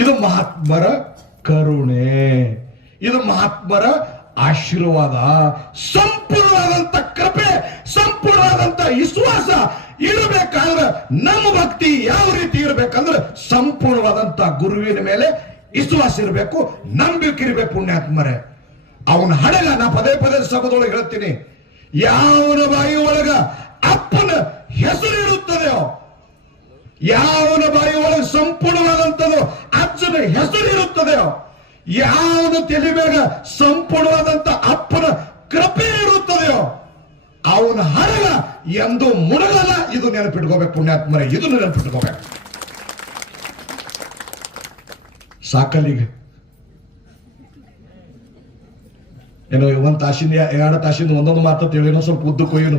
ಇದು ಮಹಾತ್ಮರ ಕರುಣೆ, ಇದು ಮಹಾತ್ಮರ ಆಶೀರ್ವಾದ. ಸಂಪೂರ್ಣವಾದಂತ ಕೃಪೆ, ಸಂಪೂರ್ಣವಾದಂತ ವಿಶ್ವಾಸ ಇರಬೇಕಾದ್ರೆ ನಮ್ಮ ಭಕ್ತಿ ಯಾವ ರೀತಿ ಇರಬೇಕಂದ್ರೆ ಸಂಪೂರ್ಣವಾದಂತ ಗುರುವಿನ ಮೇಲೆ ವಿಶ್ವಾಸ ಇರಬೇಕು, ನಂಬಿಕೆ ಇರಬೇಕು. ಪುಣ್ಯಾತ್ಮರೇ, ಅವನ ಹಡಗ ನಾ ಪದೇ ಪದೇ ಸಭದೊಳಗೆ ಹೇಳ್ತೀನಿ, ಯಾವನ ಬಾಯಿ ಒಳಗ ಅಪ್ಪನ ಹೆಸರು ಇರುತ್ತದೆಯೋ, ಯಾವನ ಬಾಯಿ ಒಳಗೆ ಸಂಪೂರ್ಣವಾದಂಥದ್ದು ಅಜ್ಜನ ಹೆಸರು ಇರುತ್ತದೆಯೋ, ಯಾವನ ತಲೆ ಮೇಲೆ ಸಂಪೂರ್ಣವಾದಂತ ಅಪ್ಪನ ಕೃಪೆ ಇರುತ್ತದೆಯೋ, ಅವನ ಹಡಗ ಎಂದು ಮುಳುಗಲ್ಲ. ಇದು ನೆನಪಿಟ್ಕೋಬೇಕು ಪುಣ್ಯಾತ್ಮರೇ, ಇದು ನೆನಪಿಟ್ಕೋಬೇಕು. ಸಾಕಲ್ಲಿಗೆ ಏನೋ ಒಂದ್ ತಾಸಿಂದ 2 ತಾಸಿಂದ ಒಂದೊಂದು ಮಾತಂತ ಏನೋ ಸ್ವಲ್ಪ ಉದ್ದಕ್ಕೂ ಏನು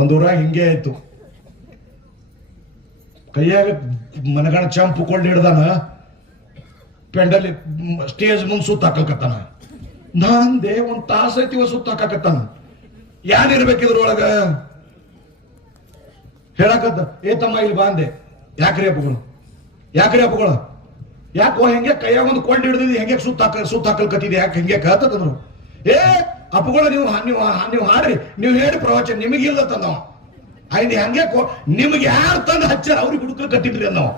ಒಂದ್ ಊರಾಗ ಹಿಂಗೆ ಆಯ್ತು. ಕೈಯಾಗ ಮನಗಣ ಚಂಪು ಕೊಂಡು ಹಿಡ್ದಾನ, ಪೆಂಡಲ್ಲಿ ಸ್ಟೇಜ್ ಮುಂದೆ ಸುತ್ತ ಹಾಕಲ್ಕತ್ತಾನ. ನಾಂದೆ ಒಂದ್ ತಾಸ ಐತಿ ಸುತ್ತ ಹಾಕತ್ತಾನ. ಯಾರಿರ್ಬೇಕಿದ್ರೊಳಗ ಹೇಳಕತ್ತ, ಏ ತಮ್ಮ ಇಲ್ಲಿ ಬಾಂದೆ, ಯಾಕ್ರಿ ಅಪ್ಪಗಳು, ಯಾಕ್ರಿ ಅಪ್ಪಗಳು, ಯಾಕೋ ಹೆಂಗೆ ಕೈಯಾಗ ಒಂದು ಕೊಂಡು ಹಿಡ್ದಿದ್ದಿ, ಹೆಂಗೆ ಸುತ್ತ ಹಾಕಲ್ಕತ್ತಿದ್ದೆ, ಯಾಕೆ ಹೆಂಗೆ ಕತ್ತಂದ್ರು. ಏ ಅಪ್ಪಗಳು ನೀವು ಹಾಡ್ರಿ, ನೀವು ಹೇಳಿ ಪ್ರವಚನ ನಿಮಗಿಲ್ಲ ತಂದವ. ಆಯ್ತು ಹಂಗೆ ನಿಮ್ಗೆ ಯಾರು ತಂದು ಹಚ್ಚಾರ ಅವ್ರಿಗೆ ಹುಡುಕಲು ಕಟ್ಟಿದ್ರಿ ನಾವು.